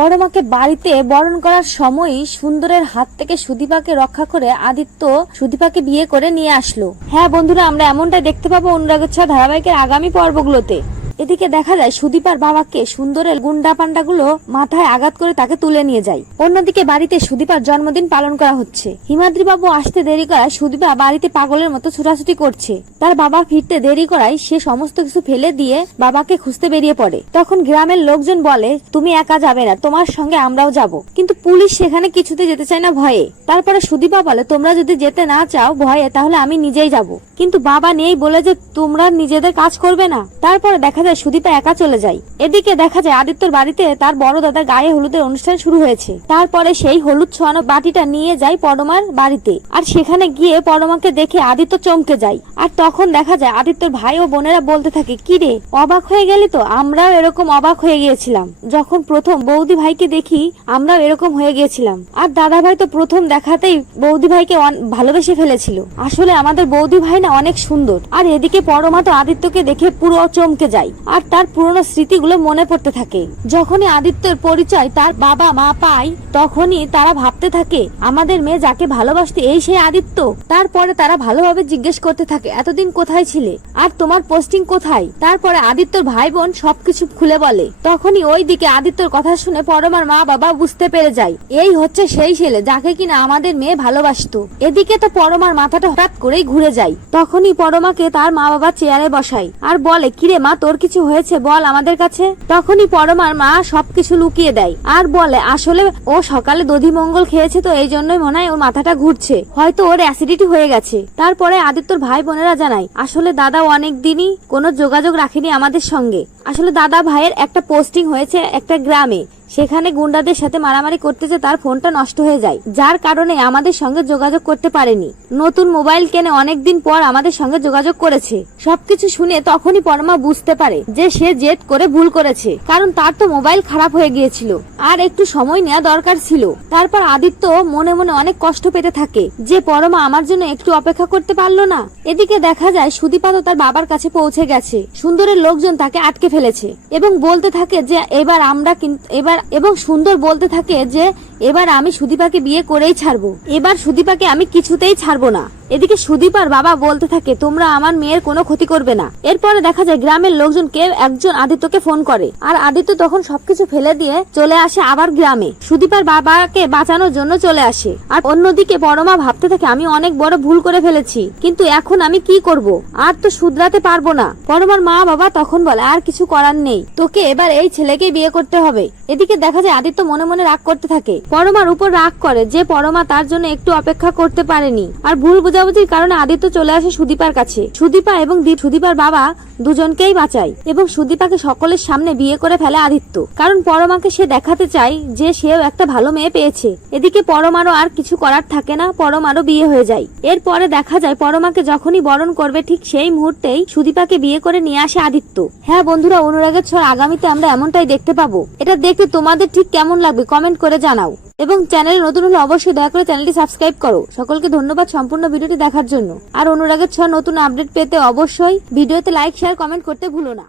পরমাকে বাড়িতে বরণ করার সময়ই সুন্দরের হাত থেকে সুদীপাকে রক্ষা করে আদিত্য সুদীপাকে বিয়ে করে নিয়ে আসলো। হ্যাঁ বন্ধুরা, আমরা এমনটাই দেখতে পাবো অনুরাগচ্ছা ধারাবাহিকের আগামী পর্বগুলোতে। এদিকে দেখা যায় সুদীপার বাবাকে সুন্দরের গুন্ডা পান্ডাগুলো মাথায় আঘাত করে তাকে তুলে নিয়ে যায়। অন্যদিকে বাড়িতে সুদীপার জন্মদিন পালন করা হচ্ছে। হিমাদ্রি বাবু আসতে দেরি করায় সুদীপা বাড়িতে পাগলের মতো ছুটাছুটি করছে। তার বাবা ফিরতে দেরি করায় সে সমস্ত কিছু ফেলে দিয়ে বাবাকে খুঁজতে বেরিয়ে পড়ে। তখন গ্রামের লোকজন বলে, তুমি একা যাবে না, তোমার সঙ্গে আমরাও যাব। কিন্তু পুলিশ সেখানে কিছুতে যেতে চায় না ভয়ে। তারপরে সুদীপা বলে, তোমরা যদি যেতে না চাও ভয়ে, তাহলে আমি নিজেই যাব। কিন্তু বাবা নেই বলে যে তোমরা নিজেদের কাজ করবে না। তারপরে দেখা যায় সুদীপা একা চলে যায়। এদিকে দেখা যায় আদিত্যর বাড়িতে তার বড় দাদার গায়ে হলুদের অনুষ্ঠান শুরু হয়েছে। তারপরে সেই হলুদ ছোঁয়ানো বাটিটা নিয়ে যায় পরমার বাড়িতে। আর সেখানে গিয়ে পরমাকে দেখে আদিত্য চমকে যায়। আর তখন দেখা যায় আদিত্যর ভাই ও বোনেরা বলতে থাকে, কি রে, অবাক হয়ে গেলি তো? আমরাও এরকম অবাক হয়ে গিয়েছিলাম। যখন প্রথম বৌদি ভাইকে দেখি, আমরাও এরকম হয়ে গিয়েছিলাম। আর দাদা ভাই তো প্রথম দেখাতেই বৌদি ভাইকে ভালোবেসে ফেলেছিল। আসলে আমাদের বৌদি ভাই না অনেক সুন্দর। আর এদিকে পরমা তো আদিত্যকে দেখে পুরো চমকে যায়। আর তার পুরনো স্মৃতিগুলো মনে পড়তে থাকে। যখনই আদিত্যের পরিচয় তার বাবা, মা পায়, তখনই তারা ভাবতে থাকে, আমাদের মেয়ে যাকে ভালোবাসতে এই সেই আদিত্য? তারপরে তারা ভালোভাবে জিজ্ঞেস করতে থাকে, এতদিন কোথায় ছিলে? আর তোমার পোস্টিং কোথায়? তারপরে আদিত্যর ভাই বোন সবকিছু খুলে বলে। তখনই ওই দিকে আদিত্যর কথা শুনে পরমার মা বাবা বুঝতে পেরে যায় এই হচ্ছে সেই ছেলে যাকে কিনা আমাদের মেয়ে ভালোবাসতো। এদিকে তো পরমার মাথাটা হঠাৎ করেই ঘুরে যায়। তখনই পরমাকে তার মা বাবা চেয়ারে বসায় আর বলে, কিরে মা, তোর কিছু হয়েছে বল আমাদের কাছে? তখনই পরমার মা সবকিছু লুকিয়ে দেয় আর বলে, আসলে ও সকালে দধি মঙ্গল খেয়েছে তো এই জন্যই মনে হয় ওর মাথাটা ঘুরছে। হয়তো ওর অ্যাসিডিটি হয়ে গেছে। তারপরে আদিত্যর ভাই বোনেরা জানায়, আসলে দাদা অনেক দিনই কোনো যোগাযোগ রাখেনি আমাদের সঙ্গে। আসলে দাদা ভাইয়ের একটা পোস্টিং হয়েছে একটা গ্রামে। সেখানে গুন্ডাদের সাথে মারামারি করতেছে, তার ফোনটা নষ্ট হয়ে যায়। যার কারণে আমাদের সঙ্গে যোগাযোগ করতে পারেনি। নতুন মোবাইল কেনে অনেকদিন পর আমাদের সঙ্গে যোগাযোগ করেছে। সবকিছু শুনে তখনই পরমা বুঝতে পারে যে সে জেদ করে ভুল করেছে। কারণ তার তো মোবাইল খারাপ হয়ে গিয়েছিল। আর একটু সময় নেওয়া দরকার ছিল। তারপর আদিত্য মনে মনে অনেক কষ্ট পেতে থাকে যে পরমা আমার জন্য একটু অপেক্ষা করতে পারল না। এদিকে দেখা যায় সুদীপা তার বাবার কাছে পৌঁছে গেছে। সুন্দরের লোকজন তাকে আটকে ফেলেছে। এবং বলতে থাকে যে, এবার আমরা কিন্তু এবার, এবং সুন্দর বলতে থাকে যে, এবার আমি সুদীপাকে বিয়ে করেই ছাড়বো। এবার সুদীপাকে আমি কিছুতেই ছাড়বো না। এদিকে সুদীপ আর বাবা বলতে থাকে, তোমরা আমার মেয়ের কোনো ক্ষতি করবে না। এরপরে দেখা যায় গ্রামের লোকজন কেউ একজন আদিত্যকে ফোন করে। আর আদিত্য তখন সবকিছু ফেলে দিয়ে চলে আসে আবার গ্রামে। সুদীপার বাবাকে বাঁচানোর জন্য চলে আসে। আর অন্যদিকে পরমা ভাবতে থাকে, আমি অনেক বড় ভুল করে ফেলেছি, কিন্তু এখন আমি কি করব? আর তো শুধরাতে পারব না। পরমার মা বাবা তখন বলে, আর কিছু করার নেই। তোকে এবার এই ছেলেকে বিয়ে করতে হবে। এদিকে দেখা যায় আদিত্য মনে মনে রাগ করতে থাকে। পরমার উপর রাগ করে যে পরমা তার জন্য একটু অপেক্ষা করতে পারেনি। আর ভুল বোঝাবুঝির কারণে আদিত্য চলে আসে সুদীপার কাছে। সুদীপা এবং দীপ সুদীপার বাবা দুজনকেই বাঁচায় এবং সুদীপাকে সকলের সামনে বিয়ে করে ফেলে আদিত্য। কারণ পরমাকে সে দেখাতে চায় যে সেও একটা ভালো মেয়ে পেয়েছে। এদিকে পরমারও আর কিছু করার থাকে না, পরমারও বিয়ে হয়ে যায়। এরপরে দেখা যায় পরমাকে যখনই বরণ করবে ঠিক সেই মুহূর্তেই সুদীপাকে বিয়ে করে নিয়ে আসে আদিত্য। হ্যাঁ বন্ধুরা, অনুরাগের ছড় আগামীতে আমরা এমনটাই দেখতে পাবো। এটা দেখতে তোমাদের ঠিক কেমন লাগবে কমেন্ট করে জানাও। এবং চ্যানেলে নতুন হলে অবশ্যই দয়া করে চ্যানেলটি সাবস্ক্রাইব করো। সকলকে ধন্যবাদ সম্পূর্ণ ভিডিওটি দেখার জন্য। আর অনুরাগের ছ নতুন আপডেট পেতে অবশ্যই ভিডিওতে লাইক শেয়ার কমেন্ট করতে ভুলো না।